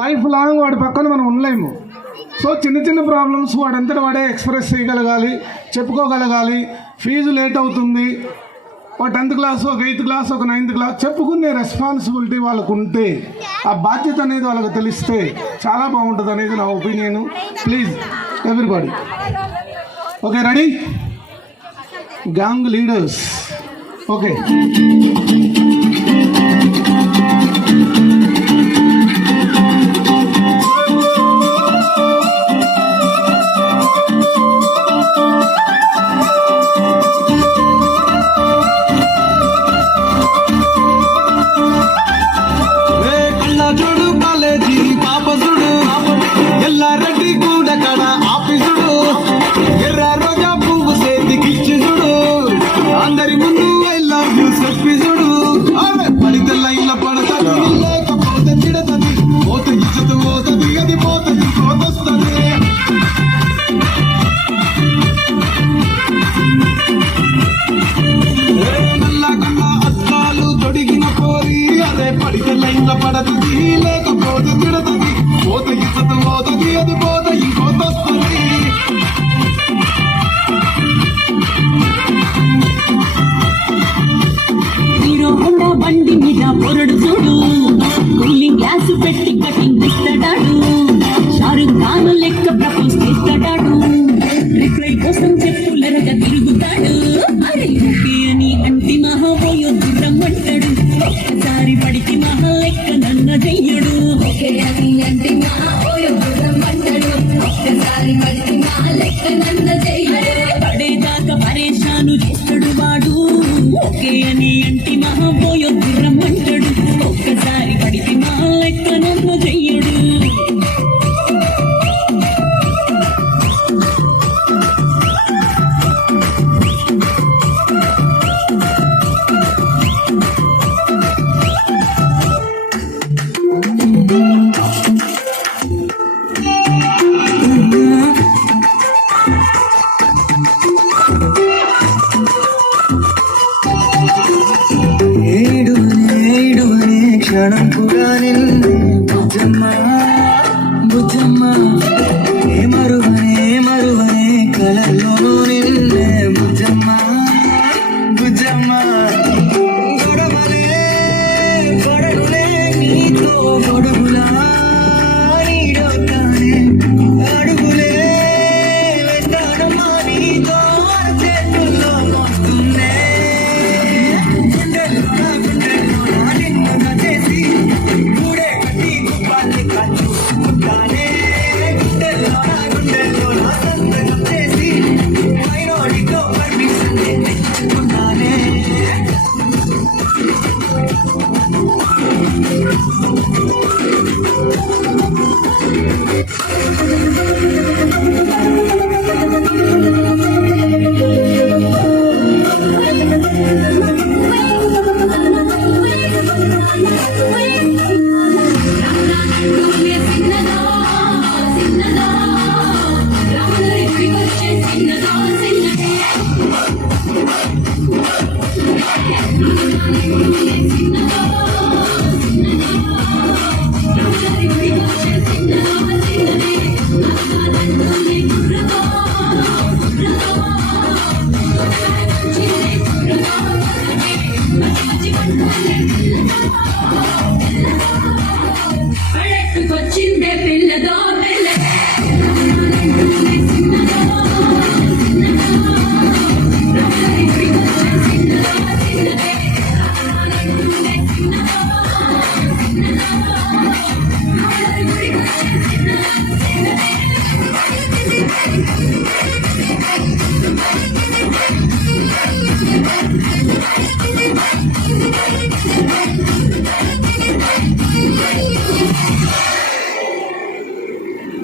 Life long వాడి పక్కన మనం ఉండలేము. సో చిన్న చిన్న ప్రాబ్లమ్స్ వాడంతటా వాడే ఎక్స్ప్రెస్ చేయగలగాలి, చెప్పుకోగలగాలి. ఫీజు లేట్ అవుతుంది, ఒక 10th క్లాస్, ఒక 8th క్లాస్, ఒక 9th క్లాస్ చెప్పుకునే రెస్పాన్సిబిలిటీ వాళ్ళకు ఉంటే, ఆ బాధ్యత అనేది వాళ్ళకి తెలిస్తే చాలా బాగుంటుంది అనేది నా opinion. Please everybody. Okay, ready? Gang leaders. Okay, బండి మీద పొరడు చూడు, కూలింగ్ గ్లాస్ పెట్టి కటింగ్ ఇస్తాడాడు, షారుఖ్ ఖాన్ లెక్క ప్రపోజ్ చేస్తాడాడు, రిప్లై కోసం చెప్పులరగా తిరుగుతాడు, అరే ఓకే అని అంటి మహాబోయో దూరం అంటాడు, ఒక్కసారి పడికి మహా లెక్క నన్న చెయ్యడు, ఓకే అని అంటి మహాబోయో దూరం అంటాడు, ఒక్కసారి పడికి మహా లెక్క నన్న చెయ్యడు, పడేదాకా పరేషాను చేస్తాడు వాడు, ఓకే అని అంటి మహాబోయో దూరం అంటాడు, ఒక్కసారి పడికి మహా లెక్క నన్న చెయ్యడు. క్షణం కూడా నిన్నే బుజ్జమ్మ బుజ్జమ్మ, ఏ మరువనే కలలోనూ నిన్నే బుజ్జమ్మ బుజ్జమ్మ, గొడవలే నీతో గొడుగులా నీడొస్తానే, అడుగులే వెంటాడమ్మా నీతో చేతుల్లో మోస్తుందే, వచ్చిందే పిల్లదో